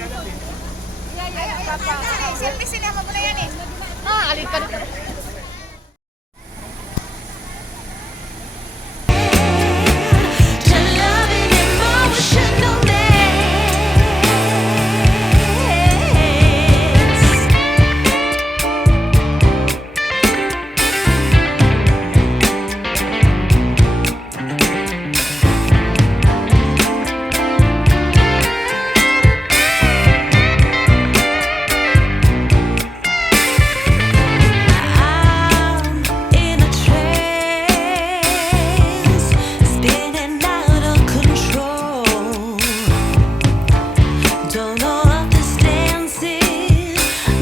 Iya, iya, iya, apa-apa. Selfie sini sama Bunda Yani. Ah, alihkan. To love an emotional mess. I'm in a trance, spinning out of control. Don't know what this dance is,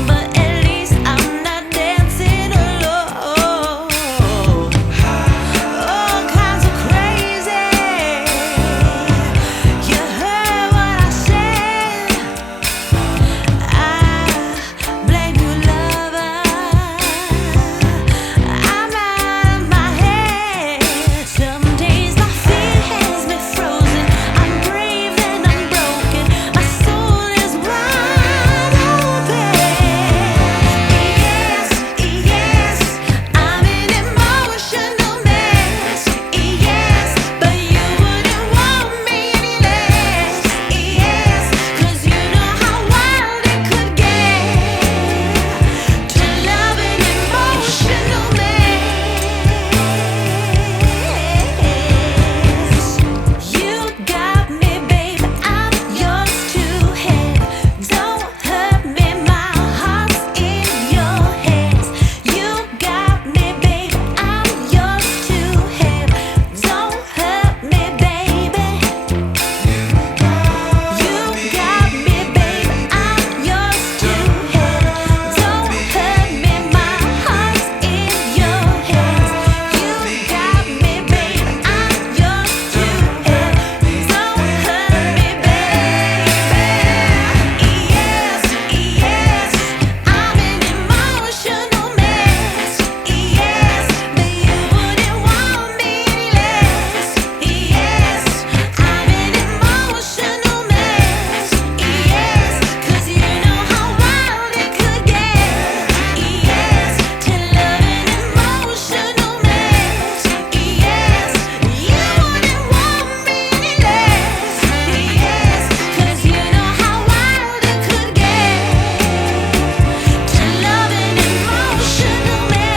but at least I'm not dancing alone. All kinds of crazy. You heard what I said. I blame you, lover. I'm out of my head. Some days my feet has me frozen. I'm brave and I'm broken. My soul is wide open. Yes, yes, I'm an emotional mess. Yes, but you wouldn't want me any less. Yes, 'cause you know how wild it could get to love an emotional mess. You got me, babe, I'm yours to have. Don't hurt me, my heart's in your hands. You got me, babe, I'm yours to have. Don't hurt me, baby. You got me, babe, I'm yours to have. Don't hurt me, my heart's in your hands. You got me, babe, I'm yours to have. Don't hurt me, baby. Yes, yes, I'm an emotional mess. Yes, but you wouldn't want me any less. Yes, I'm an emotional mess. Yes, 'cause you know how wild it could get. Yes, to love an emotional mess. Yes, you wouldn't want me any less. Yes, 'cause you know how wild it could get. To love an emotional mess.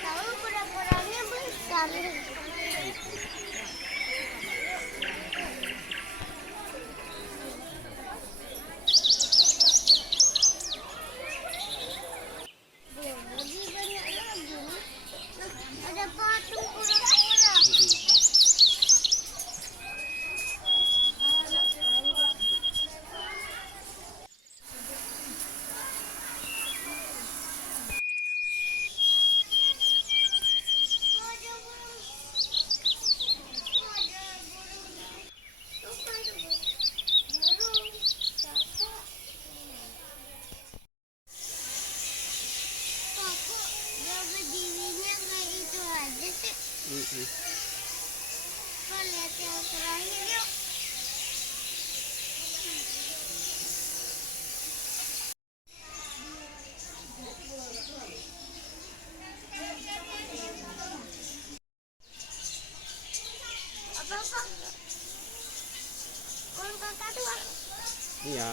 Tahu pura-puranya besar. nih. Kita lihat yang terakhir yuk. Apa? Uang kakak tuh. Iya.